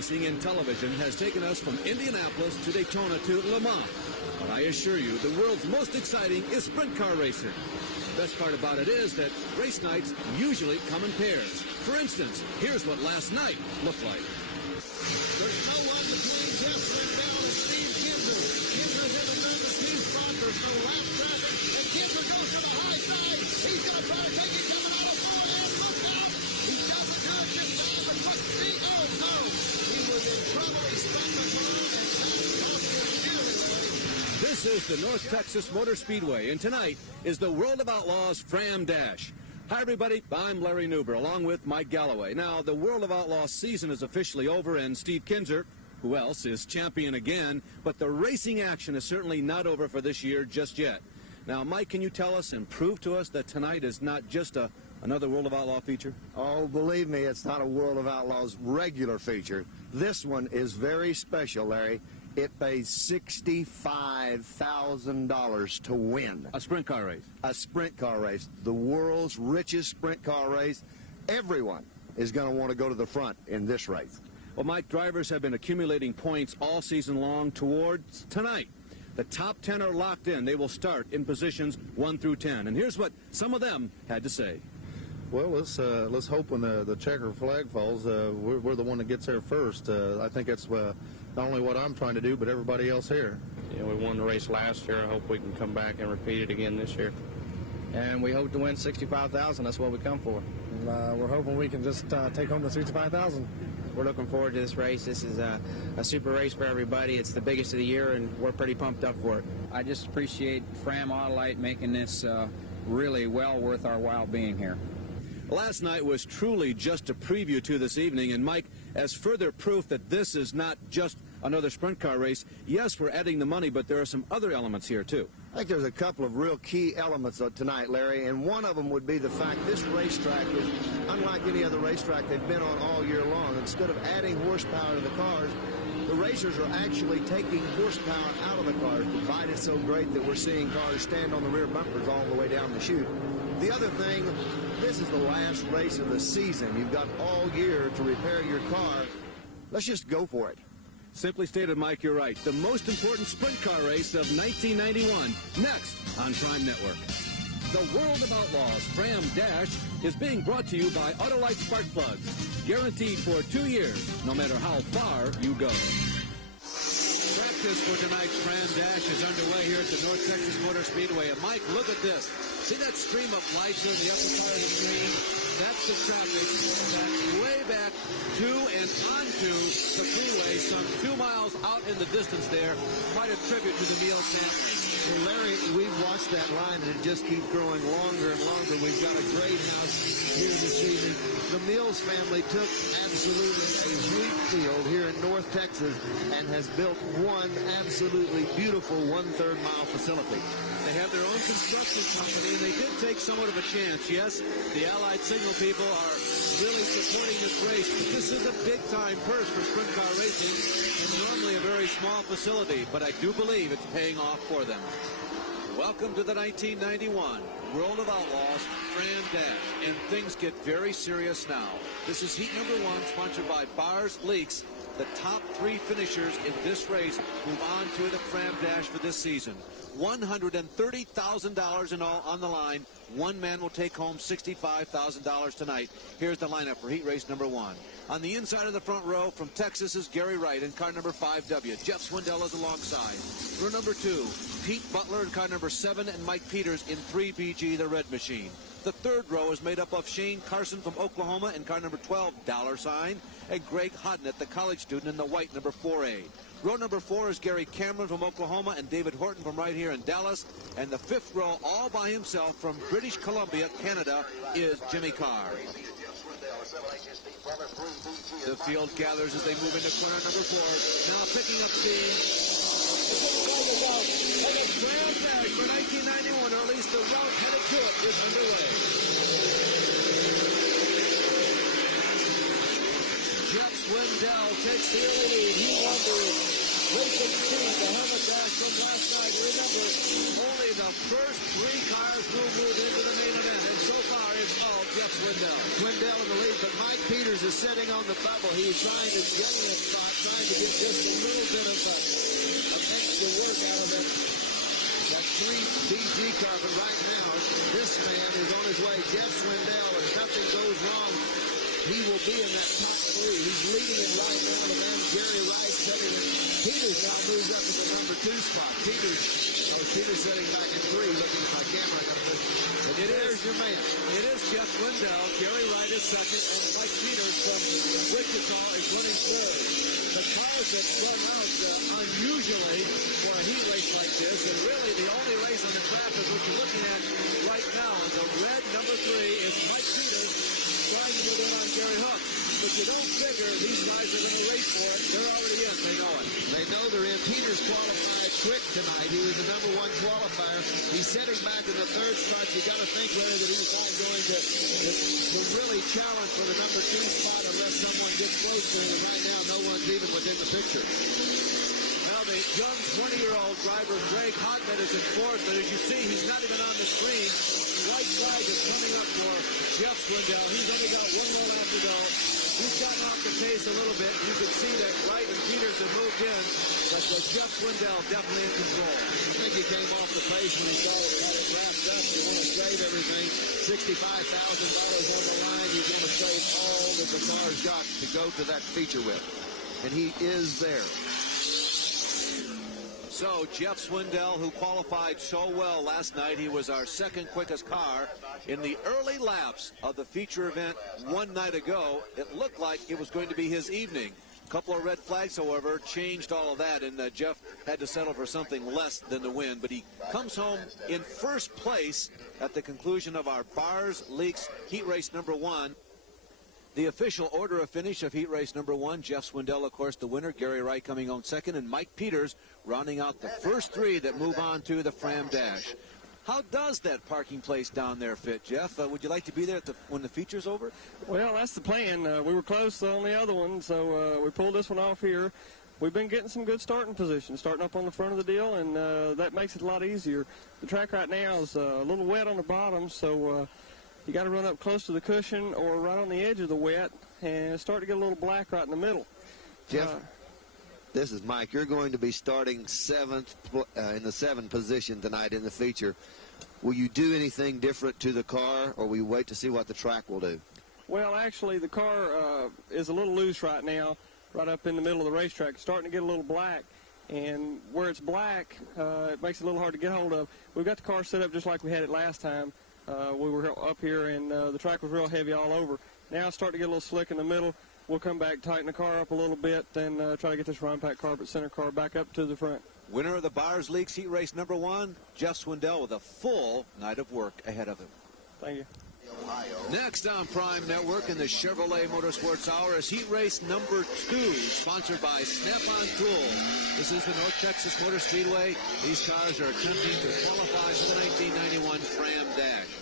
racing in television has taken us from Indianapolis to Daytona to Le Mans. But I assure you, the world's most exciting is sprint car racing. The best part about it is that race nights usually come in pairs. For instance, here's what last night looked like. There's no one between Jeff Swindell and Steve Kinzer. Kinzer's in the number 2 spot. There's no lap traffic. And Kinzer goes to the high side. He's got a car taking coming out of full ahead. Look out. He doesn't do it this time, but what's the oh no. He was in trouble. He spun the car and cost him dearly, Larry. This is the North Texas Motor Speedway, and tonight is the World of Outlaws Fram Dash. Hi, everybody. I'm Larry Nuber, along with Mike Galloway. Now, the World of Outlaws season is officially over, and Steve Kinzer, who else, is champion again. But the racing action is certainly not over for this year just yet. Now, Mike, can you tell us and prove to us that tonight is not just another World of Outlaw feature? Oh, believe me, it's not a World of Outlaws regular feature. This one is very special, Larry. It pays $65,000 to win. A sprint car race. A sprint car race. The world's richest sprint car race. Everyone is going to want to go to the front in this race. Well, Mike, drivers have been accumulating points all season long towards tonight. The top 10 are locked in. They will start in positions 1 through 10. And here's what some of them had to say. Well, let's hope when the checker flag falls, we're the one that gets there first. I think that's not only what I'm trying to do, but everybody else here. Yeah, we won the race last year. I hope we can come back and repeat it again this year. And we hope to win $65,000. That's what we come for. We're hoping we can just take home the $65,000. We're looking forward to this race. This is a super race for everybody. It's the biggest of the year, and we're pretty pumped up for it. I just appreciate Fram Autolite making this really well worth our while being here. Last night was truly just a preview to this evening, and Mike, as further proof that this is not just another sprint car race, yes, we're adding the money, but there are some other elements here, too. I think there's a couple of real key elements tonight, Larry, and one of them would be the fact this racetrack is unlike any other racetrack they've been on all year long. Instead of adding horsepower to the cars, the racers are actually taking horsepower out of the cars. The bite is so great that we're seeing cars stand on the rear bumpers all the way down the chute. The other thing, this is the last race of the season. You've got all year to repair your car. Let's just go for it. Simply stated, Mike, you're right. The most important sprint car race of 1991, next on Prime Network. The World of Outlaws Fram Dash is being brought to you by Autolite Spark Plugs. Guaranteed for 2 years, no matter how far you go. Practice for tonight's Fram Dash is underway here at the North Texas Motor Speedway. And Mike, look at this. See that stream of lights in the upper part of the screen? That's the traffic that's way back to and onto the freeway, some 2 miles out in the distance there. Quite a tribute to the Neal family. Well, Larry, we've watched that line, and it just keeps growing longer and longer. We've got a great house here this evening. The Mills family took absolutely a wheat field here in North Texas and has built one absolutely beautiful 1/3 mile facility. They have their own construction company, and they did take somewhat of a chance. Yes, the Allied Signal people are really supporting this race, but this is a big-time purse for sprint car racing, and normally a very small facility, but I do believe it's paying off for them. Welcome to the 1991 World of Outlaws Fram Dash, and things get very serious now. This is heat number 1, sponsored by Bars Leaks. The top 3 finishers in this race move on to the Fram Dash for this season. $130,000 in all on the line. One man will take home $65,000 tonight. Here's the lineup for heat race number 1. On the inside of the front row from Texas is Gary Wright in car number 5W. Jeff Swindell is alongside. Row number 2, Pete Butler in car number 7 and Mike Peters in 3BG, the Red Machine. The third row is made up of Shane Carson from Oklahoma in car number 12, $, and Greg Hodnett, the college student, in the white number 4A. Row number 4 is Gary Cameron from Oklahoma and David Horton from right here in Dallas. And the fifth row, all by himself from British Columbia, Canada, is Jimmy Carr. The field gathers as they move into corner number 4. Now picking up steam. And the Fram Dash for 1991, or at least the route headed to it, is underway. Jeff Swindell takes the early lead. He won the racing team, the helmet dash from last night. Remember, only the first 3 cars will move into the main event, and so far it's all Jeff Swindell. Swindell in the lead, but Mike Peters is sitting on the bubble. He's trying to get in a spot, trying to get just a little bit of extra work out of it. That 3 BG car, but right now, this man is on his way. Jeff Swindell, if nothing goes wrong, he will be in that top 3. He's leading it right now. The man, Gary Wright, setting it. Peters now moves up to the number 2 spot. Peters sitting back in 3, looking at my camera. And there's your man. It is Jeff Swindell. Gary Wright is second, and Mike Peters from Wichita is running third. The cars have come out unusually for a heat race like this, and really the only race on the track is what you're looking at right now. The red number 3 is Mike Peters trying to move in on Gary Hook. But you don't figure these guys are going to race for it. They're already in. They know it. They know they're in. Peters qualified quick tonight. He was the number 1 qualifier. He's sitting back in the 3rd spot. You got to think, Larry, that he's not going to really challenge for the number 2 spot unless someone gets close to him. And right now, no one's even within the picture. Now the young 20-year-old driver, Greg Hodman, is in 4th. But as you see, he's not even on the screen. White flag is coming up for Jeff Swindell. He's only got 1 more lap to go. He's gotten off the pace a little bit. You can see that Wright and Peters have moved in, but Jeff Swindell definitely in control. I think he came off the pace when he saw it wrapped up. You want to save everything. $65,000 on the line. You want to save all that the car's got to go to that feature with. And he is there. So Jeff Swindell, who qualified so well last night, he was our 2nd quickest car in the early laps of the feature event one night ago. It looked like it was going to be his evening. A couple of red flags, however, changed all of that, and Jeff had to settle for something less than the win. But he comes home in 1st place at the conclusion of our Bars Leaks heat race number 1. The official order of finish of heat race number 1, Jeff Swindell, of course, the winner. Gary Wright coming home 2nd, and Mike Peters rounding out the first 3 that move on to the Fram Dash. How does that parking place down there fit, Jeff? Would you like to be there when the feature's over? Well, that's the plan. We were close on the other one, so we pulled this one off here. We've been getting some good starting positions, starting up on the front of the deal, and that makes it a lot easier. The track right now is a little wet on the bottom, so you got to run up close to the cushion or right on the edge of the wet and start to get a little black right in the middle. Jeff, this is Mike. You're going to be starting 7th in the 7th position tonight in the feature. Will you do anything different to the car, or will you wait to see what the track will do? Well, actually, the car is a little loose right now, right up in the middle of the racetrack. It's starting to get a little black, and where it's black, it makes it a little hard to get hold of. We've got the car set up just like we had it last time. We were up here, and the track was real heavy all over. Now it's starting to get a little slick in the middle. We'll come back, tighten the car up a little bit, then try to get this run pack carpet center car back up to the front. Winner of the Bars Leaks heat race number 1, Jeff Swindell, with a full night of work ahead of him. Thank you. Next on Prime Network in the Chevrolet Motorsports Hour is heat race number 2, sponsored by Snap-on Tool. This is the North Texas Motor Speedway. These cars are attempting to qualify for the 1991 Fram Dash.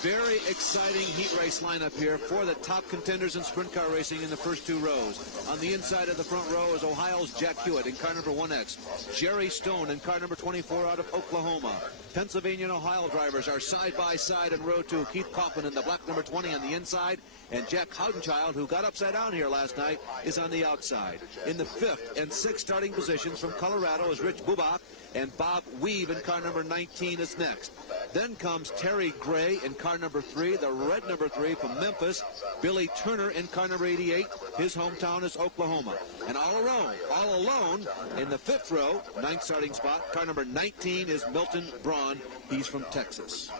Very exciting heat race lineup here for the top contenders in sprint car racing in the first 2 rows. On the inside of the front row is Ohio's Jack Hewitt in car number 1X. Jerry Stone in car number 24 out of Oklahoma. Pennsylvania and Ohio drivers are side by side in row 2. Keith Kaufman in the black number 20 on the inside, and Jack Houdenchild, who got upside down here last night, is on the outside. In the 5th and 6th starting positions from Colorado is Rich Bubach, and Bob Weave in car number 19 is next. Then comes Terry Gray in car number 3, the red number 3 from Memphis. Billy Turner in car number 88. His hometown is Oklahoma. And all alone in the 5th row, 9th starting spot, car number 19 is Milton Braun. He's from Texas.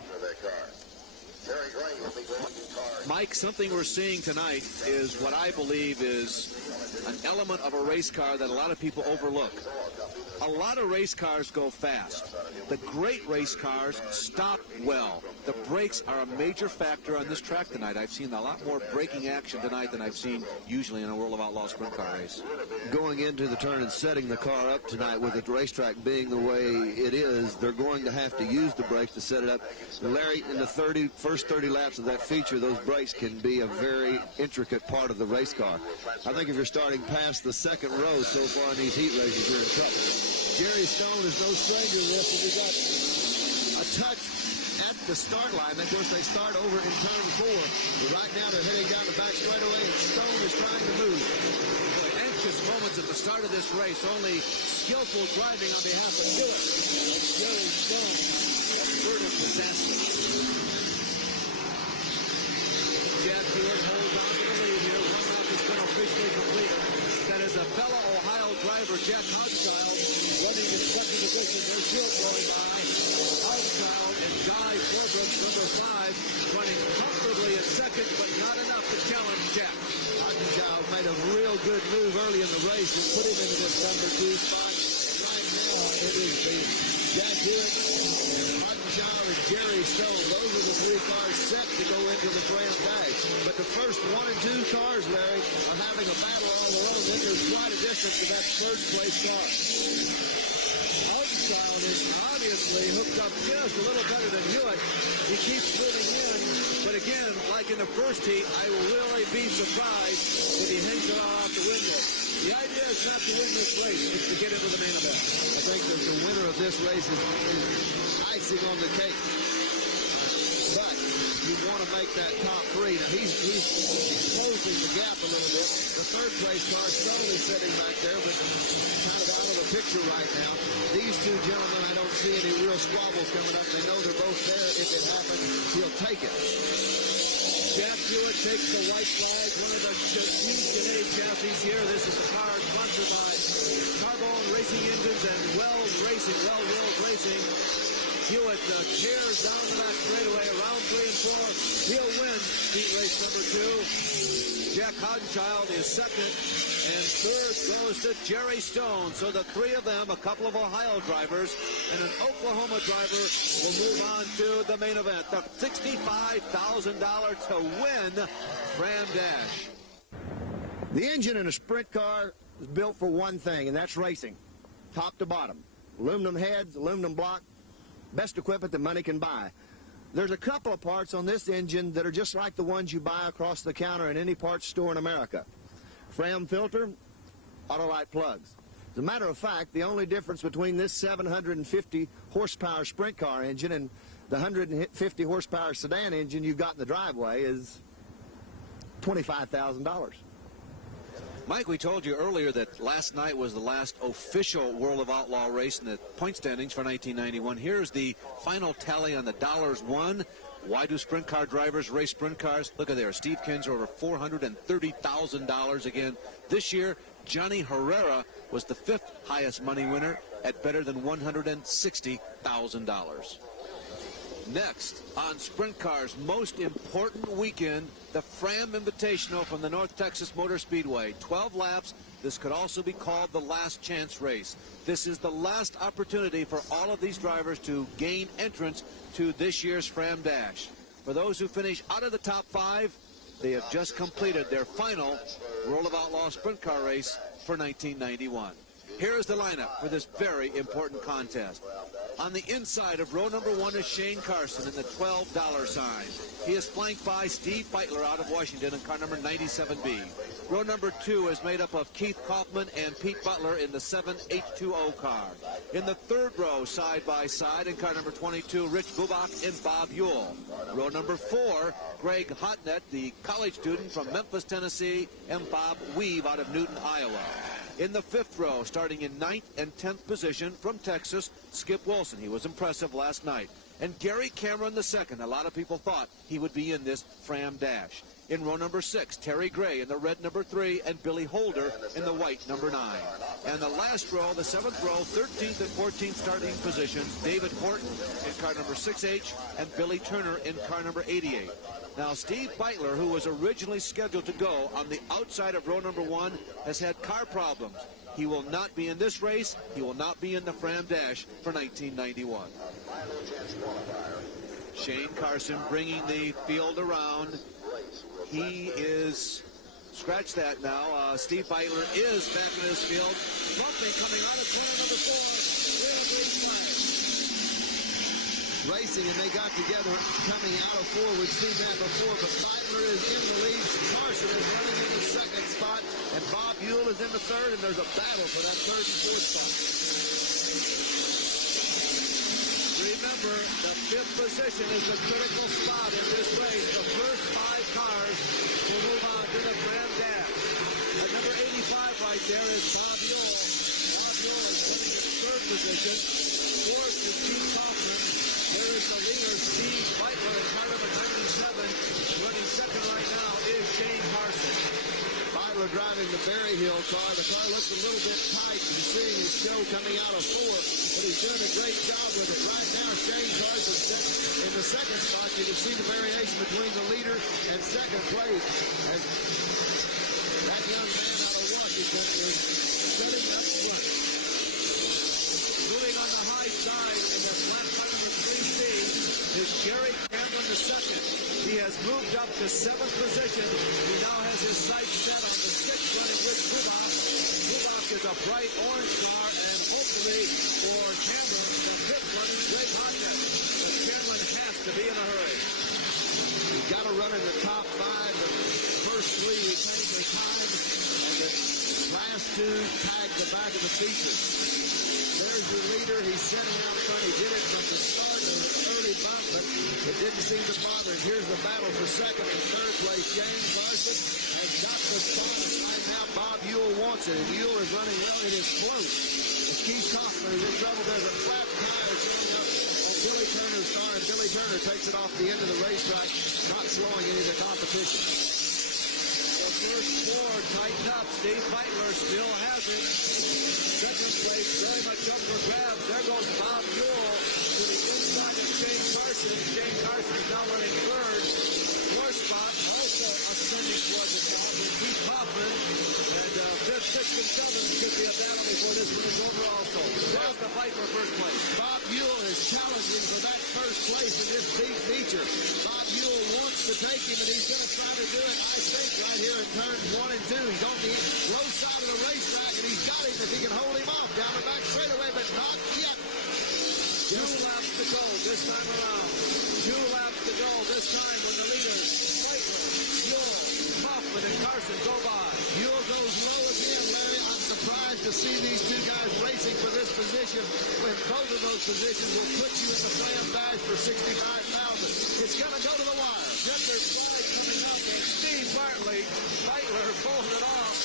Mike, something we're seeing tonight is what I believe is an element of a race car that a lot of people overlook. A lot of race cars go fast. The great race cars stop well. The brakes are a major factor on this track tonight. I've seen a lot more braking action tonight than I've seen usually in a World of Outlaws sprint car race. Going into the turn and setting the car up tonight with the racetrack being the way it is, they're going to have to use the brakes to set it up. Larry, in the first 30 laps of that feature, those brakes can be a very intricate part of the race car. I think if you're starting past the 2nd row so far in these heat races, you're in trouble. Jerry Stone is no stranger to this, and we got a touch at the start line. Of course, they start over in turn 4. But right now, they're heading down the back straightaway, and Stone is trying to move. Boy, anxious moments at the start of this race. Only skillful driving on behalf of Hewitt. Larry Stone, a word of disaster. Jack Hewitt holds on to the lead here. 1 lap has been officially completed. That is a fellow Ohio driver, Jack Hodgchild, running in second position. There's Hewitt going by. Hodgchild and Guy Forbrook, number 5, running comfortably in second, but not enough to challenge Jack. Hodgchild made a real good move early in the race and put him into this number 2 spot. Right now, it is the Jack Hewitt, Hodgchild, and Jerry Stone. Those are the 3 cars set to go into the Fram Dash. But the first 1 and 2 cars, Larry, are having a battle all their own. Then there's quite a distance to that third-place car. Hodgchild is obviously hooked up just a little better than Hewitt. He keeps moving in, but again, like in the first heat, I will really be surprised if he hangs it all off to win this. The idea is not to win this race, it's to get into the main event. I think that the winner of this race is icing on the cake. But you want to make that top 3. Now, he's closing the gap a little bit. The third-place car, Stone is sitting back there, but kind of out of the picture right now. These 2 gentlemen, I don't see any real squabbles coming up. They know they're both there. If it happens, he'll take it. Jack Hewitt takes the white flag, one of the Tuesday chassis here. This is the car sponsored by Carbone Racing Engines and Wells Racing, Well-Willed Racing. Hewitt tears down the back straightaway around 3 and 4. He'll win heat race number 2. Jack Hodgchild is second, and third goes to Jerry Stone. So the 3 of them, a couple of Ohio drivers and an Oklahoma driver, will move on to the main event. The $65,000 to win Fram Dash. The engine in a sprint car is built for one thing, and that's racing, top to bottom. Aluminum heads, aluminum block, best equipment that money can buy. There's a couple of parts on this engine that are just like the ones you buy across the counter in any parts store in America. Fram filter, Autolite plugs. As a matter of fact, the only difference between this 750 horsepower sprint car engine and the 150 horsepower sedan engine you've got in the driveway is $25,000. Mike, we told you earlier that last night was the last official World of Outlaw race in the point standings for 1991. Here's the final tally on the dollars won. Why do sprint car drivers race sprint cars? Look at there. Steve Kinser over $430,000 again. This year, Johnny Herrera was the 5th highest money winner at better than $160,000. Next, on sprint cars' most important weekend, the Fram Invitational from the North Texas Motor Speedway. 12 laps. This could also be called the last chance race. This is the last opportunity for all of these drivers to gain entrance to this year's Fram Dash. For those who finish out of the top 5, they have just completed their final World of Outlaw sprint car race for 1991. Here's the lineup for this very important contest. On the inside of row number 1 is Shane Carson in the $12 sign. He is flanked by Steve Beitler out of Washington in car number 97B. Row number 2 is made up of Keith Kaufman and Pete Butler in the 7H2O car. In the third row, side by side, in car number 22, Rich Bubach and Bob Ewell. Row number 4, Greg Hotnet, the college student from Memphis, Tennessee, and Bob Weave out of Newton, Iowa. In the 5th row, starting in 9th and 10th position from Texas, Skip Wilson. He was impressive last night. And Gary Cameron II. A lot of people thought he would be in this Fram Dash. In row number 6, Terry Gray in the red number 3, and Billy Holder in the white number 9. And the last row, the 7th row, 13th and 14th starting positions, David Horton in car number 6H, and Billy Turner in car number 88. Now, Steve Beitler, who was originally scheduled to go on the outside of row number 1, has had car problems. He will not be in this race. He will not be in the Fram Dash for 1991. Shane Carson bringing the field around. He is, scratch that now, Steve Beitler is back in his field. Bumping coming out of corner number 4. Racing, and they got together coming out of 4. We've seen that before, but Beitler is in the lead. Carson is running in the 2nd spot, and Bob Ewell is in the 3rd, and there's a battle for that 3rd and 4th spot. Remember, the fifth position is a critical spot in this race. The first 5 cars will move on to the Fram Dash. At number 85 right there is Bob Ewell. Bob Ewell is running in third position. Fourth is Keith Kaufman. There is the leader, Steve Beitler, in car number 97. Running second right now is Shane Carson. Beitler driving the Berry Hill car. The car looks a little bit tight. You're seeing his show coming out of 4, but he's done a great job with it. Right now, Shane Carson in the second spot. You can see the variation between the leader and second place. As that young man out of Washington is setting up front. Moving on the high side of the flat car number 3C is Gary Cameron II. He has moved up to 7th position. He now has his sights set on the 6th running with Kubach. Kubach is a bright orange car, and hopefully for Cameron, the 5th running Greg Hodges. But Cameron has to be in a hurry. He's got to run in the top 5. The first 3 retain their time, and the last 2 tag the back of the feature. There's your leader. He's setting out front. He did it from the start of the early bump, but it didn't seem to bother him. Here's the battle for second and third place. James Larson has got the spot. Right now, Bob Ewell wants it, and Ewell is running well. It is close. As Keith Kaufman is in trouble. There's a flat tire showing up on Billy Turner's car, and Billy Turner takes it off the end of the racetrack, not slowing any of the competition. The first 4 tighten up. Steve Beitler still has it. Second place, very much up for grabs. There goes Bob Ewell to the inside of Shane Carson. Shane Carson is now running third. Fourth spot, also ascending towards the top with Keith Hoffman. And 5th, 6th, and 7th could be a battle before this one is over also. There's the fight for first place. Bob Ewell is challenging for that first place in this big feature. Bob Ewell wants to take him, and he's going to try to do it, I think, right here in turns 1 and 2. He's on the low side of the racetrack, and he's got him if he can hold him off down the back straightaway, but not yet. 2 laps to go this time around. 2 laps to go this time when the leaders, Beitler, Ewell, Hoffman, and Carson go by. Ewell goes low again, Larry. I'm surprised to see these 2 guys racing for this position when both of those positions will put you in the Fram Dash for $65,000. It's going to go to the wire. Jeffers coming up, and Steve Beitler pulls it off.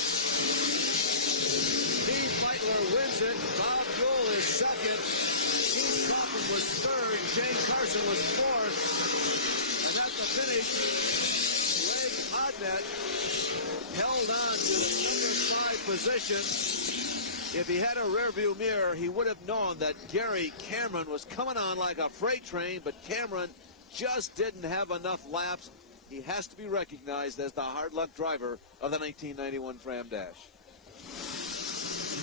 Steve Beitler wins it. Bob Ewell is second. Keith Kaufman was third. Shane Carson was fourth. And at the finish, Greg Hodges held on to the number 5 position. If he had a rearview mirror, he would have known that Gary Cameron was coming on like a freight train, but Cameron just didn't have enough laps. He has to be recognized as the hard luck driver of the 1991 Fram Dash.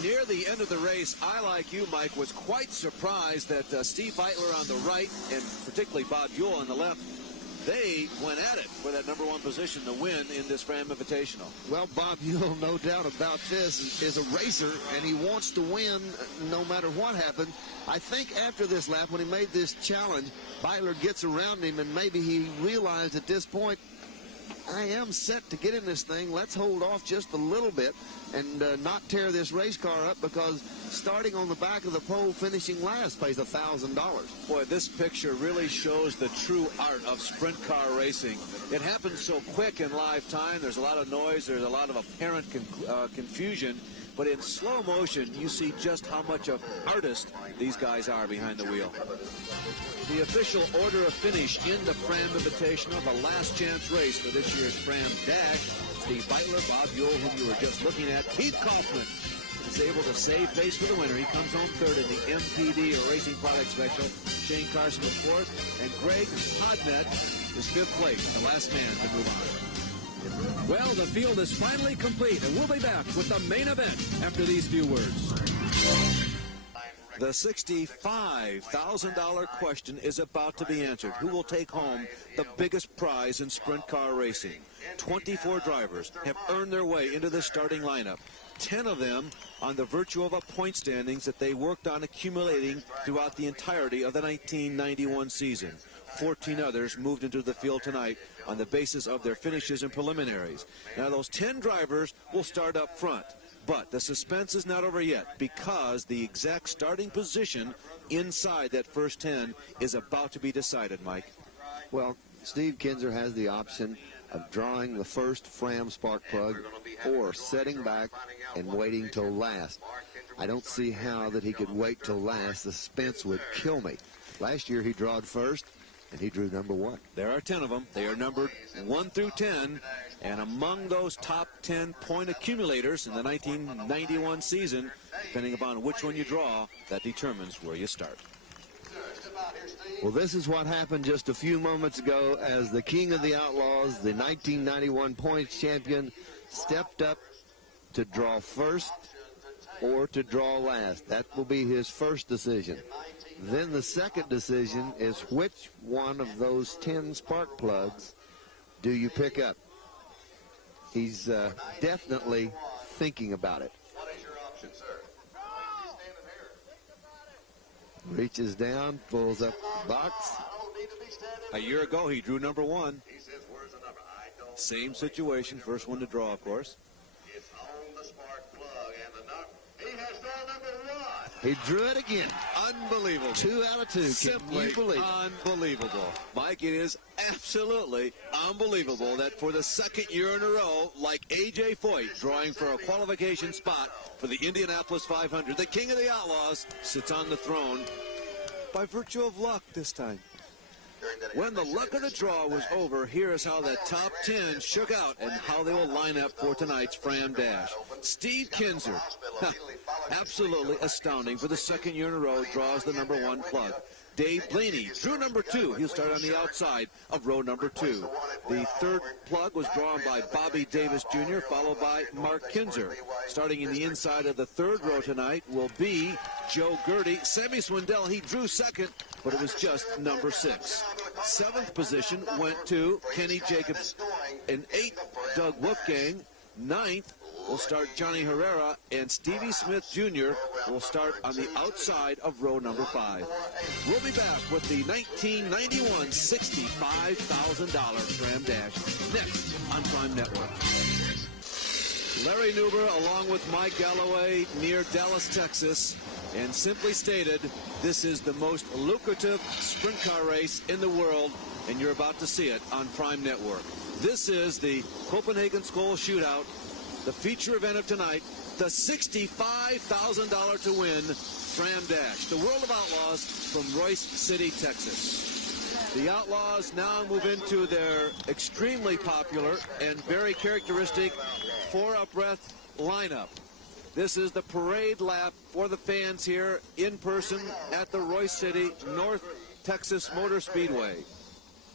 Near the end of the race, I, like you, Mike, was quite surprised that Steve Beitler on the right, and particularly Bob Ewell on the left, they went at it for that number 1 position to win in this Fram Invitational. Well, Bob Ewell, no doubt about this, is a racer, and he wants to win no matter what happened. I think after this lap, when he made this challenge, Beitler gets around him, and maybe he realized at this point, I am set to get in this thing. Let's hold off just a little bit and not tear this race car up, because starting on the back of the pole, finishing last, pays $1,000. Boy, this picture really shows the true art of sprint car racing. It happens so quick in live time. There's a lot of noise. There's a lot of apparent confusion. But in slow motion, you see just how much of artist these guys are behind the wheel. The official order of finish in the Fram Invitational, the last chance race for this year's Fram Dash. Steve Beitler, Bob Ewell, whom you were just looking at. Keith Kaufman is able to save face for the winner. He comes home third in the MPD, or Racing Product Special. Shane Carson was fourth, and Greg Hodges is 5th place, the last man to move on. Well, the field is finally complete, and we'll be back with the main event after these few words. The $65,000 question is about to be answered. Who will take home the biggest prize in sprint car racing? 24 drivers have earned their way into the starting lineup. 10 of them on the virtue of a point standings that they worked on accumulating throughout the entirety of the 1991 season. 14 others moved into the field tonight on the basis of their finishes and preliminaries. Now, those 10 drivers will start up front. But the suspense is not over yet, because the exact starting position inside that first 10 is about to be decided, Mike. Well, Steve Kinzer has the option of drawing the first Fram spark plug or setting back and waiting till last. I don't see how that he could wait till last. The suspense would kill me. Last year he drawed first, and he drew number 1. There are 10 of them. They are numbered 1 through 10. And among those top 10 point accumulators in the 1991 season, depending upon which one you draw, that determines where you start. Well, this is what happened just a few moments ago as the King of the Outlaws, the 1991 points champion, stepped up to draw first or to draw last. That will be his first decision. Then the second decision is which one of those 10 spark plugs do you pick up? He's definitely thinking about it. What is your option, sir? Reaches down, pulls up the box. A year ago, he drew number 1. Same situation, first one to draw, of course. It's on the spark plug, and the he has drawn number 1. He drew it again. Unbelievable. 2 out of 2. Simply Can you believe it? unbelievable. Mike, it is absolutely unbelievable that for the second year in a row, like A.J. Foyt drawing for a qualification spot for the Indianapolis 500, the King of the Outlaws sits on the throne by virtue of luck this time. When the luck of the draw was over, here is how that top 10 shook out and how they will line up for tonight's Fram Dash. Steve Kinzer, absolutely astounding, for the second year in a row, draws the number 1 plug. Dave Blaney drew number 2. He'll start on the outside of row number 2. The third plug was drawn by Bobby Davis Jr., followed by Mark Kinzer. Starting in the inside of the third row tonight will be Joe Gertie. Sammy Swindell, he drew second, but it was just number 6. 7th position went to Kenny Jacobs. In 8th, Doug Wolfgang. 9th will start Johnny Herrera, and Stevie Smith Jr. will start on the outside of row number 5. We'll be back with the 1991 $65,000 Fram Dash next on Prime Network. Larry Nuber along with Mike Galloway near Dallas, Texas. And simply stated, this is the most lucrative sprint car race in the world, and you're about to see it on Prime Network. This is the Copenhagen Skull Shootout, the feature event of tonight, the $65,000 to win Fram Dash, the World of Outlaws from Royce City, Texas. The Outlaws now move into their extremely popular and very characteristic 4-up-breath lineup. This is the parade lap for the fans here in person at the Royce City North Texas Motor Speedway.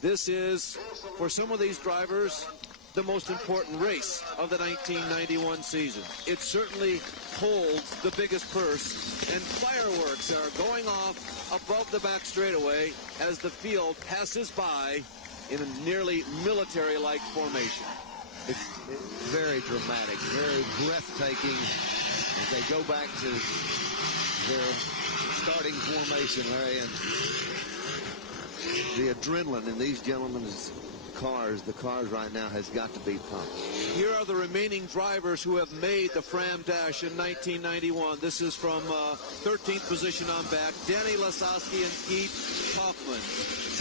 This is, for some of these drivers, the most important race of the 1991 season. It certainly holds the biggest purse, and fireworks are going off above the back straightaway as the field passes by in a nearly military-like formation. It's very dramatic, very breathtaking. As they go back to their starting formation, Larry, and the adrenaline in these gentlemen's cars, the cars right now, has got to be pumped. Here are the remaining drivers who have made the Fram Dash in 1991. This is from 13th position on back, Danny Lasowski and Keith Kaufman,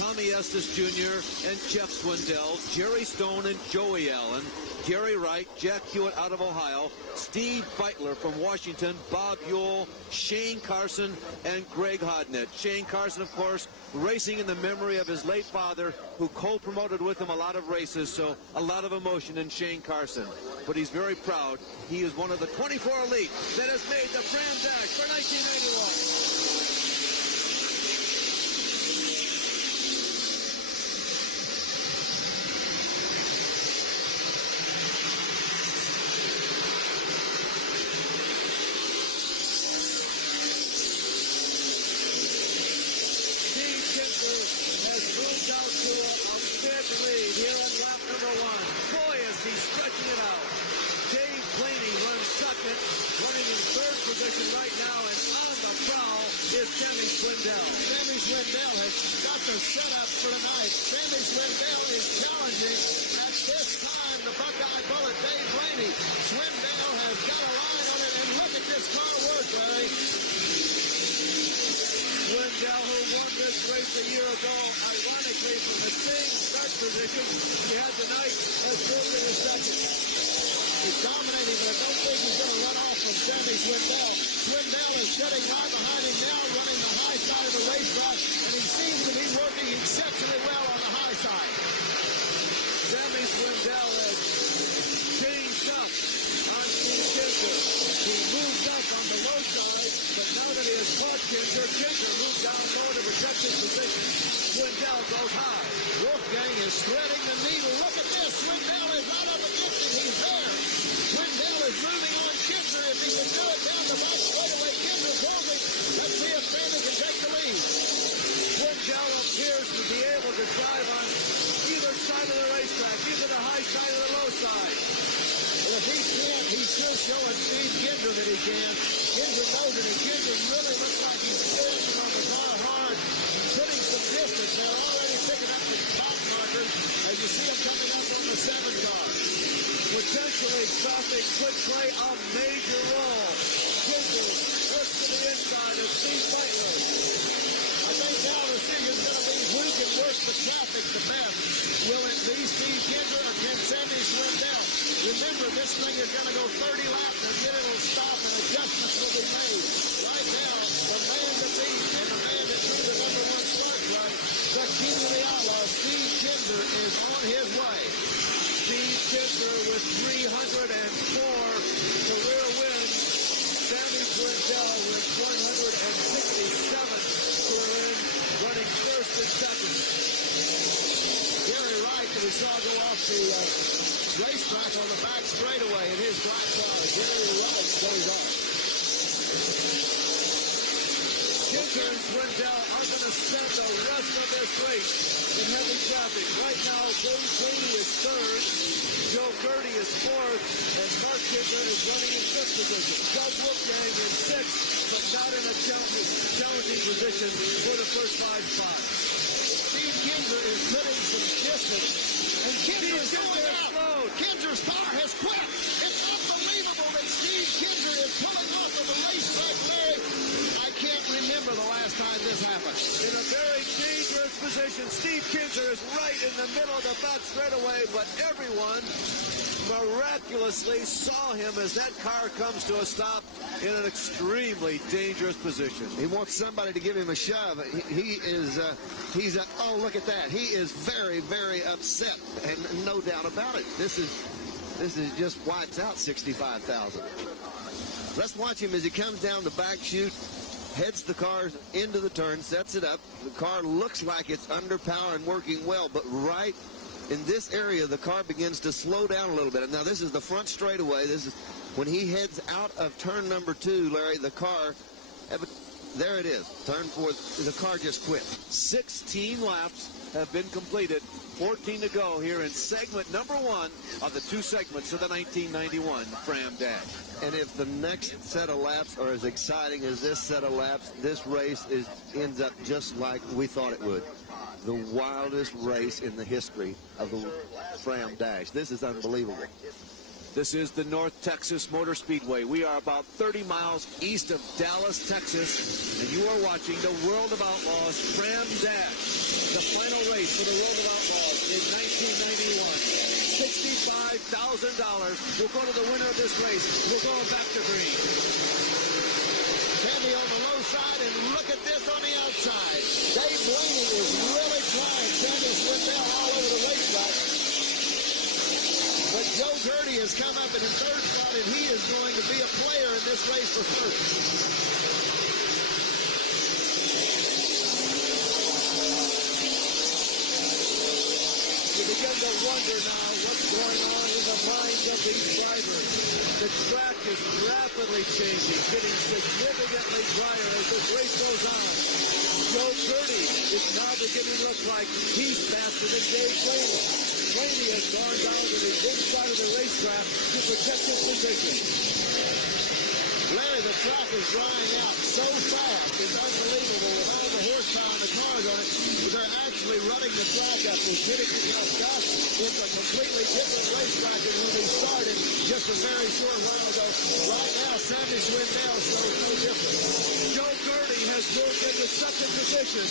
Tommy Estes Jr. and Jeff Swindell, Jerry Stone and Joey Allen, Gary Wright, Jack Hewitt out of Ohio, Steve Beitler from Washington, Bob Ewell, Shane Carson, and Greg Hodnett. Shane Carson, of course, racing in the memory of his late father, who co-promoted with him a lot of races, so a lot of emotion in Shane Carson. But he's very proud. He is one of the 24 elite that has made the Fram Dash for 1991. Position right now, and on the prowl go, ironically, from the same start position he had tonight as fourth in his second. He's dominating, but I don't think he's going to run off from Sammy Swindell. Swindell is sitting right behind him now, running the high side of the racetrack, and he seems to be working exceptionally well on the high side. Sammy Swindell has changed up on Steve Kinzer. He moved up on the low side, but now that he has caught Kinzer, Kinzer moved down low to protect his position. Swindell goes high. Wolfgang is threading the needle. Look at this. Swindell is right up against him. He's there. Swindell is moving on Kinzer. If he can do it down the back straightaway, Kinzer's holding. Let's see if Sammy can take the lead. Swindell appears to be able to drive on either side of the racetrack, either the high side or the low side. Well, if he can't, he's still showing Steve Kinzer that he can. Kinzer knows it, and Kinzer really looks like he's standing on the car hard, putting some distance. They're already picking up the top markers as you see him coming up on the 7 car. Potentially stopping could play a major role. Kinzer looks to the inside of Steve Butler. I think now the decision's going to be who can work the traffic the best. Will it be Steve Kinzer or can Sammy Swindell? Remember, this thing is going to go 30 laps and then it'll stop and adjustments will be made. Right now, the man to beat and the man that drew the #1 start run, the king of the outlaws, Steve Kinzer, is on his way. Steve Kinzer with 304 career wins. Sammy Swindell with 167 to win, running first and second. Gary Wright, that we saw go off the racetrack on the back straightaway in his black car. Gary Wright goes off. Kinzer and Swindell are going to spend the rest of this race in heavy traffic. Right now, Dave Brady is third, Joe Gertie is fourth, and Mark Kinzer is running in fifth position. Doug Wolfgang in sixth, but not in a challenging position for the first 5 spots. Steve Kinzer is putting some distance, and Kinzer's going out. Kinzer's car has quit. It's unbelievable that Steve Kinzer is pulling off of the racetrack, Larry. I can't remember the last time this happened. In a very dangerous position, Steve Kinzer is right in the middle of the back straightaway, but everyone miraculously saw him as that car comes to a stop in an extremely dangerous position. He wants somebody to give him a shove. Oh, look at that. He is very, very upset, and no doubt about it. This is just wipes out 65,000. Let's watch him as he comes down the back chute, heads the car into the turn, sets it up. The car looks like it's under power and working well, but right in this area, the car begins to slow down a little bit. Now, this is the front straightaway. This is when he heads out of turn number 2, Larry, the car, there it is, turn 4, the car just quit. 16 laps have been completed, 14 to go here in segment number 1 of the 2 segments of the 1991 Fram Dash. And if the next set of laps are as exciting as this set of laps, this race ends up just like we thought it would. The wildest race in the history of the Fram Dash. This is unbelievable. This is the North Texas Motor Speedway. We are about 30 miles east of Dallas, Texas, and you are watching the World of Outlaws Fram Dash, the final race for the World of Outlaws in 1991. $65,000 will go to the winner of this race. We're going back to green. Sammy on the low side, and look at this on the outside. Dave Blaney is really trying. Sammy Swindell all over the racetrack. But Joe Gertie has come up in his third spot, and he is going to be a player in this race for first. You begin to wonder now what's going on in the minds of these drivers. The track is rapidly changing, getting significantly drier as this race goes on. Joe Gertie is now beginning to look like he's faster than Dave Blaney. Blaney has gone down to the inside of the racetrack to protect his position. Larry, the track is drying out so fast. It's unbelievable with all the horsepower and the cars on it. They're actually running the track up. They're getting it up. It's a completely different racetrack than when we started just a very short while ago. Right now, Sammy Swindell shows no difference. Joe Gertie has has moved into second position.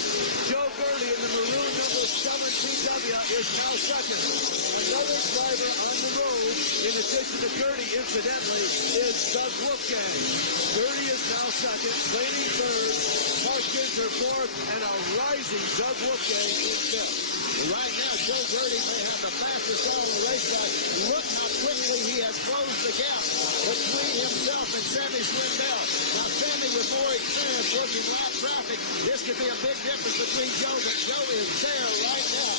Joe Gertie in the maroon number 7 PW is now second. Another driver on the road, in addition to Gertie, incidentally, is Doug Wolfgang. Gertie is now second, Blaney third, Mark Kinzer fourth, and a rising Doug Wolfgang in fifth. Right now, Joe Gertie may have the fastest car on the racetrack. Look how quickly he has closed the gap between himself and Sammy Swindell. Now, Sammy with more experience working lap traffic. This could be a big difference between Joe, but Joe is there right now.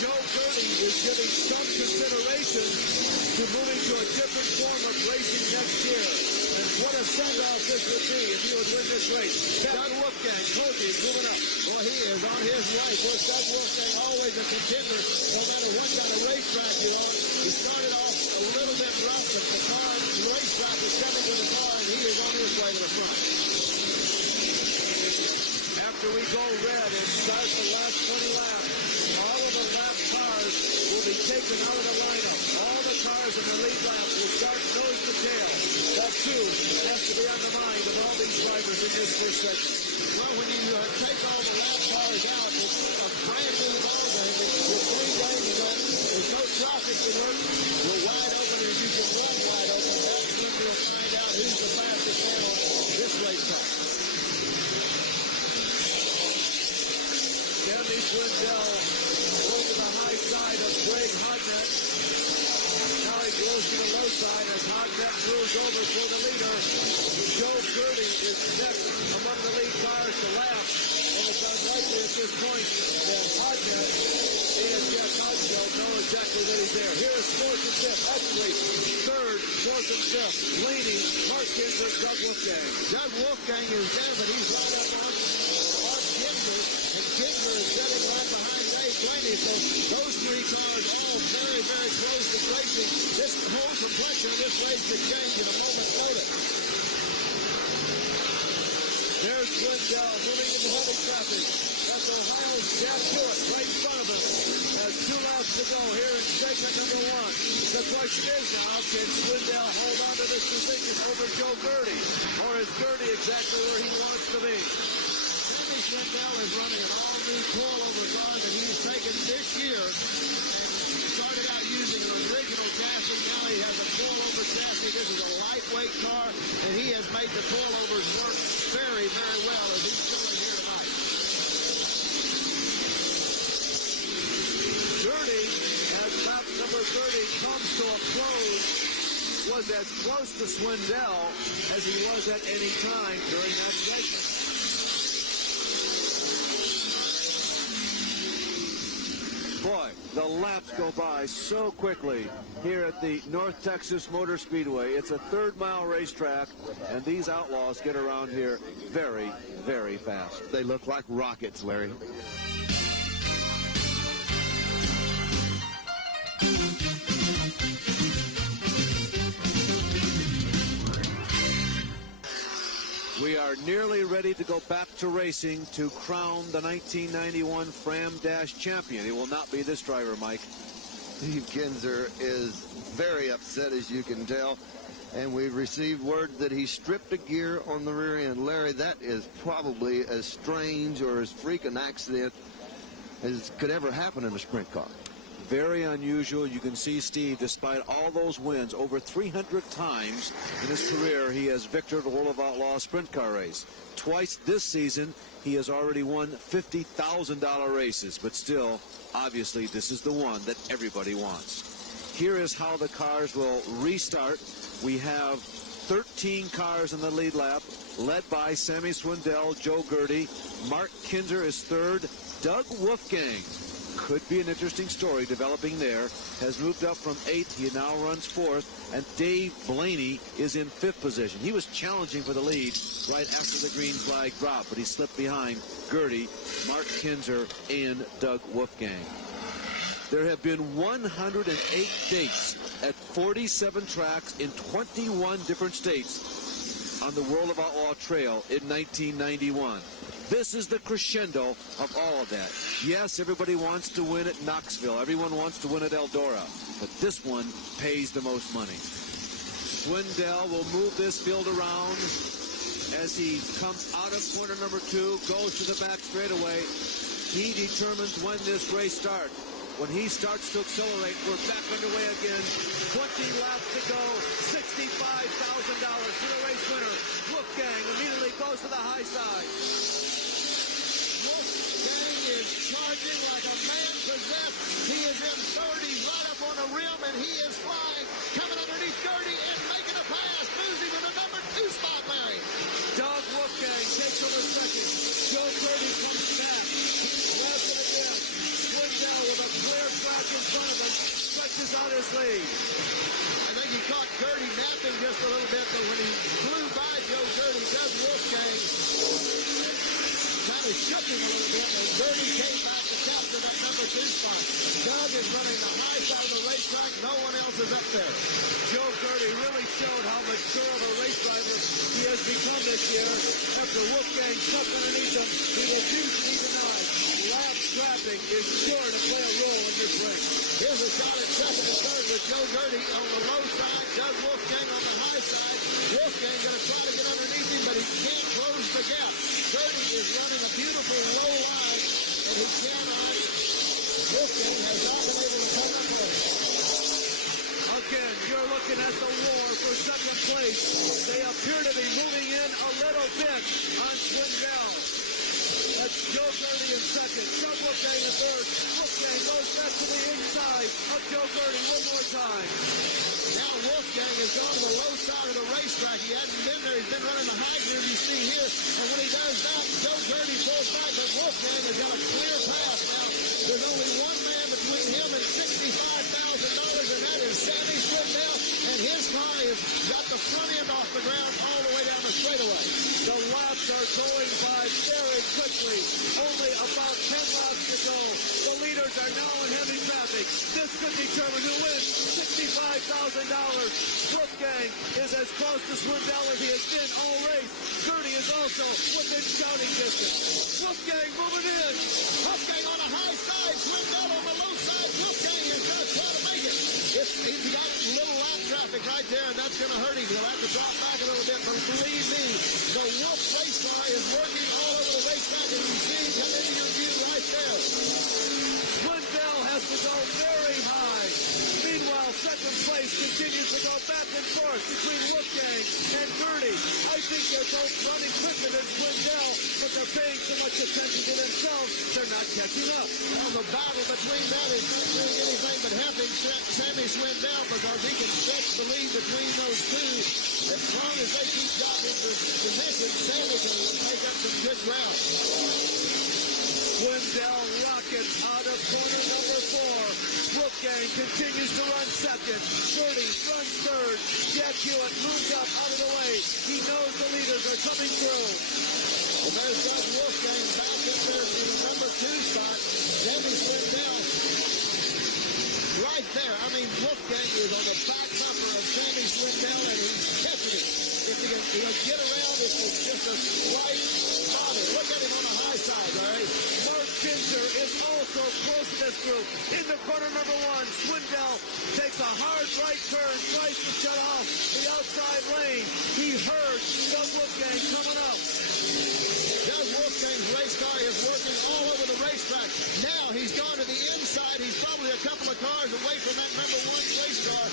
Joe Gertie is giving some consideration to moving to a different form of racing next year. And what a send-off this would be if he would win this race. Doug Wolfgang, Trophy is moving up. Well, he is on his way. Well, Doug Wolfgang always a contender, no matter what kind of racetrack you're on. He started off a little bit rough, but the racetrack is coming to the car, and he is on his way to the front. After we go red and start the last 20 laps, all of the lap cars will be taken out of the lineup. All the cars in the lead lap will start nose to tail. That, too, has to be on the mind of all these drivers in this first section. Well, when you take all the lap cars out, it's a brand new ballgame. With 3 days ago, there's no traffic to work. We're wide open, and you can run wide open. That's when we'll find out who's the fastest man on this racetrack. Sammy Swindell going to the high side of Greg Hodnett. Now he goes to the low side as Hodnett moves over for the leader. Joe Gertie is next among the lead cars to lap. And it's unlikely at this point that Hodnett and Jeff Hodnett know exactly that he's there. Here is fourth and fifth. Actually, third, fourth and fifth. Leading Mark Kinzer, Doug Wolfgang. Doug Wolfgang is there, but he's right up on Kinzer. And Kinzer is getting right behind Dave Blaney. So those 3 cars all very, very close to racing. This whole complexion of this race could change in a moment's notice. There's Swindell moving into heavy traffic. That's Ohio's Jack Stewart right in front of him. There's 2 laps to go here in segment number 1. The question is now, can Swindell hold on to this position over Joe Gertie? Or is Gertie exactly where he wants to be? Sammy Swindell is running an all-new coil-over car that he's taken this year and started out using an original chassis. Now he has a coil-over chassis. This is a lightweight car, and he has made the coilovers work very, very well as he's showing here tonight. Gertie, as lap number 30 comes to a close, was as close to Swindell as he was at any time during that segment. Boy, the laps go by so quickly here at the North Texas Motor Speedway. It's a 3rd-mile racetrack, and these outlaws get around here very, very fast. They look like rockets, Larry. We are nearly ready to go back to racing to crown the 1991 Fram Dash champion. It will not be this driver, Mike. Steve Kinzer is very upset, as you can tell. And we've received word that he stripped a gear on the rear end. Larry, that is probably as strange or as freak an accident as could ever happen in a sprint car. Very unusual. You can see Steve, despite all those wins, over 300 times in his career, he has victored a World of Outlaws sprint car race. Twice this season, he has already won $50,000 races. But still, obviously, this is the one that everybody wants. Here is how the cars will restart. We have 13 cars in the lead lap, led by Sammy Swindell, Joe Gertie. Mark Kinzer is third. Doug Wolfgang, could be an interesting story developing there, has moved up from 8th. He now runs 4th. And Dave Blaney is in 5th position. He was challenging for the lead right after the green flag dropped, but he slipped behind Gertie, Mark Kinzer, and Doug Wolfgang. There have been 108 dates at 47 tracks in 21 different states on the World of Outlaw Trail in 1991. This is the crescendo of all of that. Yes, everybody wants to win at Knoxville. Everyone wants to win at Eldora. But this one pays the most money. Swindell will move this field around. as he comes out of corner number 2, goes to the back straightaway. He determines when this race starts. When he starts to accelerate, we're back underway again. 20 laps to go, $65,000 for the race winner. Wolfgang immediately goes to the high side. Wolfgang is charging like a man possessed. He is in 30, right up on the rim, and he is flying. Coming underneath Gertie and making a pass. Losing in the number 2 spot, Larry. Doug Wolfgang takes over second. Joe Gertie comes back. Grabs it again. Swindell with a clear track in front of him. Stretches out his lead. I think he caught Gertie napping just a little bit, but when he flew by Joe Gertie, Doug Wolfgang kind of shook him a little bit, and Gertie came back to capture that number 2 spot. Doug is running the high side of the racetrack. No one else is up there. Joe Gertie really showed how mature of a race driver he has become this year. After Wolfgang stuck underneath him, he refused to be denied. Lap traffic is sure to play a role in this race. Here's a shot at second and third with Joe Gertie on the low side, Doug Wolfgang on the high side. Wolfgang going to try to get underneath him, but he can't close the gap. Gertie is running a beautiful low line, and he cannot. Wolfgang has not been able to come up with it. Again, you're looking at the war for second place. They appear to be moving in a little bit on Swindell. That's Joe Gertie in second. Doug Wolfgang in third. Wolfgang goes back to the inside of Joe Gertie one more time. Now Wolfgang has gone to the low side of the racetrack. He hasn't been there. He's been running the high groove you see here. And when he does that, Joe Gertie pulls back, but Wolfgang has got a clear pass now. There's only one man between him and $65,000, and that is Sammy Swindell. And his fly has got the front end off the ground all the way down the straightaway. The laps are going by very quickly. Only about 10 laps to go. The leaders are now in heavy traffic. This could determine who wins $65,000. Wolfgang is as close to Swindell as he has been all race. Gertie is also within shouting distance. Wolfgang moving in. Wolfgang on the high side. Swindell on the low side. Wolfgang is going to try to make it. He's got a little lap traffic right there, and that's going to hurt him. He'll have to drop back a little bit, but believe me, the Wolf race fly is working all over the racetrack, and you see him come into your view right there. Swindell has to go very high. Meanwhile, second place continues to go back and forth between Wolfgang and Gertie. I think they're both running quicker than Swindell, but they're paying so much attention to themselves, they're not catching up. Well, the battle between that is not doing anything but helping Sammy Swindell, because he can stretch the lead between those two. As long as they keep dropping into position, Sammy can take up some good ground. Swindell rockets out of corner number 4. Wolfgang continues to run second. Gertie runs third. Jack Hewitt moves up out of the way. He knows the leaders are coming through. Well, there's Doug Wolfgang back in there to the number 2 spot. Sammy Swindell right there. I mean, Wolfgang is on the back bumper of Sammy Swindell, and he's catching it. If he'll get around, it's just a slight bobble. Look at him on the high side, Larry. Mark Kinzer is also close to this group. Into corner number 1, Swindell takes a hard right turn, tries to shut off the outside lane. He heard Doug Wolfgang coming up. Doug Wolfgang's race car is working all over the racetrack. Now he's gone to the inside. He's probably a couple of cars away from that number 1 race car.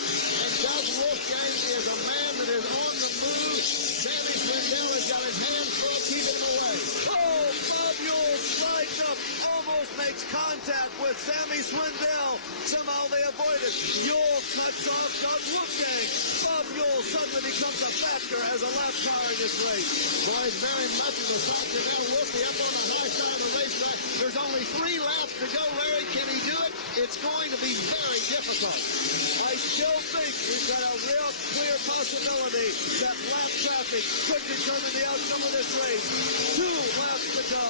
And Doug Wolfgang is a man that is on the move. Sammy Swindell has got his hands full, keeping him away. Oh, Bob Yule slides up, almost makes contact with Sammy Swindell. Somehow they avoid it. Yule cuts off Doug Wolfgang. Bob Yule suddenly becomes a factor as a lap car in this race. Boy, it's very much of a factor now. Wolfie up on the high side of the racetrack. There's only 3 laps to go, Larry. Can he do it? It's going to be very difficult. I still think he's got a real clear possibility that lap traffic could determine the outcome of this race. 2 laps to go.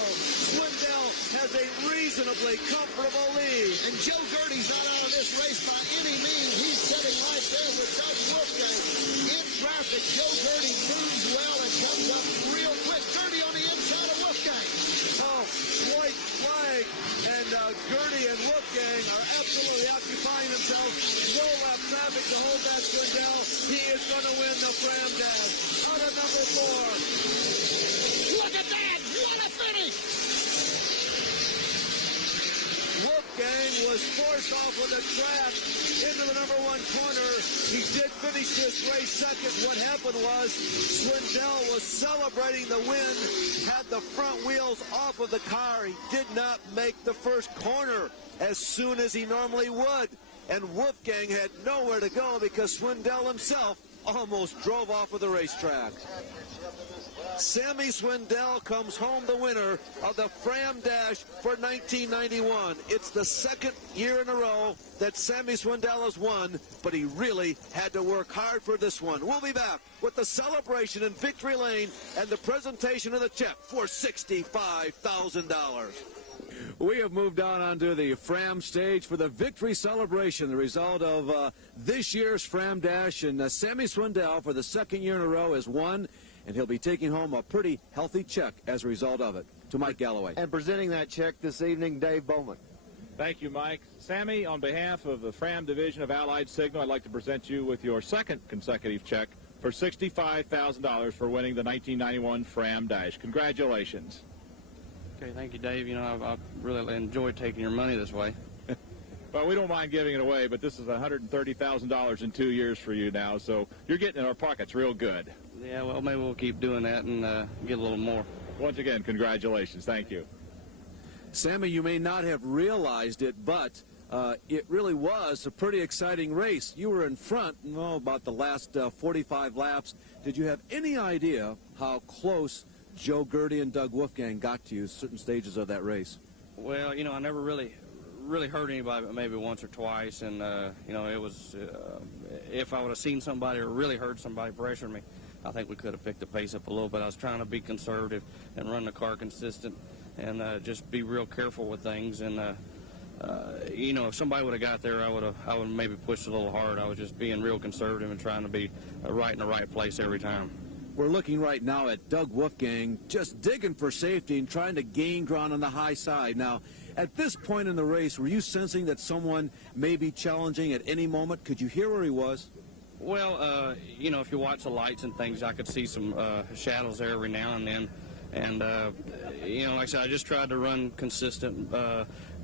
Swindell has a reasonably comfortable lead. And Joe Gertie's not out of this race by any means. He's sitting right there with Doug Wolfgang. In traffic, Joe Gertie moves well and comes up real quick. Gertie on the inside of Wolfgang. Oh, white flag, and Gertie and Wolfgang are absolutely occupying themselves. No lap traffic to hold hold that, Swindell. He is going to win the Fram Dash. Starter number 4. Look at that! What a finish! Wolfgang was forced off of the track into the number 1 corner. He did finish this race second. What happened was Swindell was celebrating the win, had the front wheels off of the car. He did not make the first corner as soon as he normally would. And Wolfgang had nowhere to go because Swindell himself almost drove off of the racetrack. Sammy Swindell comes home the winner of the Fram Dash for 1991. It's the second year in a row that Sammy Swindell has won, but he really had to work hard for this one. We'll be back with the celebration in Victory Lane and the presentation of the check for $65,000. We have moved on onto the Fram stage for the victory celebration, the result of this year's Fram Dash, and Sammy Swindell for the second year in a row has won, and he'll be taking home a pretty healthy check as a result of it. To Mike Galloway. And presenting that check this evening, Dave Bowman. Thank you, Mike. Sammy, on behalf of the Fram division of Allied Signal, I'd like to present you with your second consecutive check for $65,000 for winning the 1991 Fram Dash. Congratulations. Okay, thank you, Dave. You know, I really enjoyed taking your money this way. Well, we don't mind giving it away, but this is $130,000 in 2 years for you now, so you're getting in our pockets real good. Yeah, well, maybe we'll keep doing that and get a little more. Once again, congratulations. Thank you. Sammy, you may not have realized it, but it really was a pretty exciting race. You were in front, about the last 45 laps. Did you have any idea how close Joe Gertie and Doug Wolfgang got to you at certain stages of that race? Well, you know, I never really hurt anybody but maybe once or twice, and you know, it was if I would have seen somebody or really heard somebody pressure me, I think we could have picked the pace up a little bit. I was trying to be conservative and run the car consistent and just be real careful with things, and you know, if somebody would have got there, I would have maybe pushed a little hard. I was just being real conservative and trying to be right in the right place every time. We're looking right now at Doug Wolfgang just digging for safety and trying to gain ground on the high side. Now, at this point in the race, were you sensing that someone may be challenging at any moment? Could you hear where he was? Well, you know, if you watch the lights and things, I could see some shadows there every now and then. And, you know, like I said, I just tried to run consistent,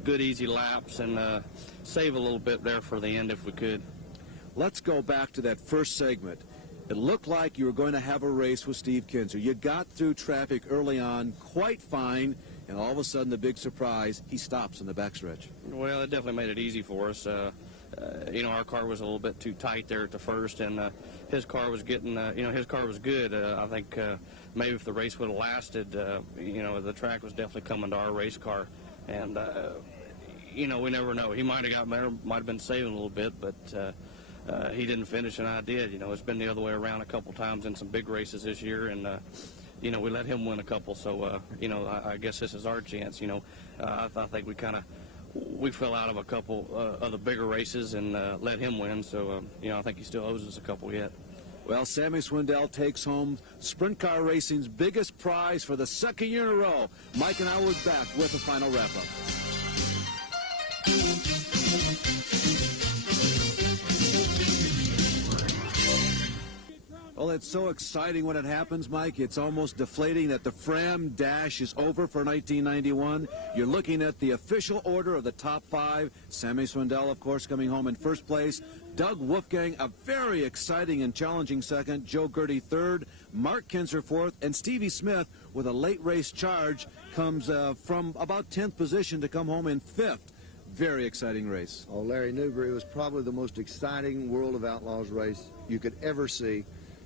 good, easy laps and save a little bit there for the end if we could. Let's go back to that first segment. It looked like you were going to have a race with Steve Kinzer. You got through traffic early on quite fine, and all of a sudden the big surprise, he stops in the backstretch. Well, it definitely made it easy for us. You know, our car was a little bit too tight there at the first, and his car was getting, you know, his car was good. I think maybe if the race would have lasted, you know, the track was definitely coming to our race car. And, you know, we never know. He might have got better, might have been saving a little bit, but he didn't finish, and I did. You know, it's been the other way around a couple times in some big races this year, and, you know, we let him win a couple. So, you know, I guess this is our chance. You know, I think we fell out of a couple of the bigger races and let him win. So, you know, I think he still owes us a couple yet. Well, Sammy Swindell takes home sprint car racing's biggest prize for the second year in a row. Mike and I will be back with the final wrap-up. Well, it's so exciting when it happens, Mike. It's almost deflating that the Fram Dash is over for 1991. You're looking at the official order of the top 5. Sammy Swindell, of course, coming home in first place. Doug Wolfgang, a very exciting and challenging second. Joe Gertie third. Mark Kinzer fourth. And Stevie Smith, with a late race charge, comes from about 10th position to come home in fifth. Very exciting race. Oh, Larry Nuber, it was probably the most exciting World of Outlaws race you could ever see.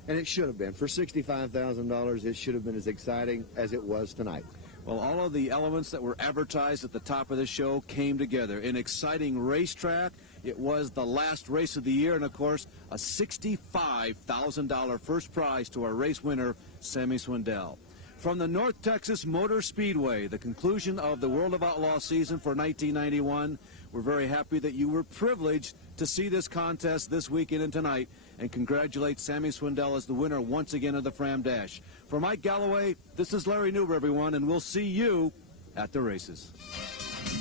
And it should have been. For $65,000, it should have been as exciting as it was tonight. Well, all of the elements that were advertised at the top of the show came together. An exciting racetrack. It was the last race of the year, and, of course, a $65,000 first prize to our race winner, Sammy Swindell. From the North Texas Motor Speedway, the conclusion of the World of Outlaw season for 1991, we're very happy that you were privileged to see this contest this weekend and tonight, and congratulate Sammy Swindell as the winner once again of the Fram Dash. For Mike Galloway, this is Larry Nuber, everyone, and we'll see you at the races.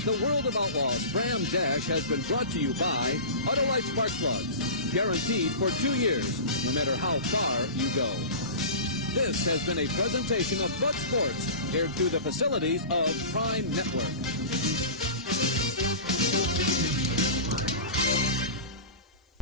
The World of Outlaws Fram Dash has been brought to you by Autolite Spark Plugs. Guaranteed for 2 years, no matter how far you go. This has been a presentation of Bud Sports, aired through the facilities of Prime Network.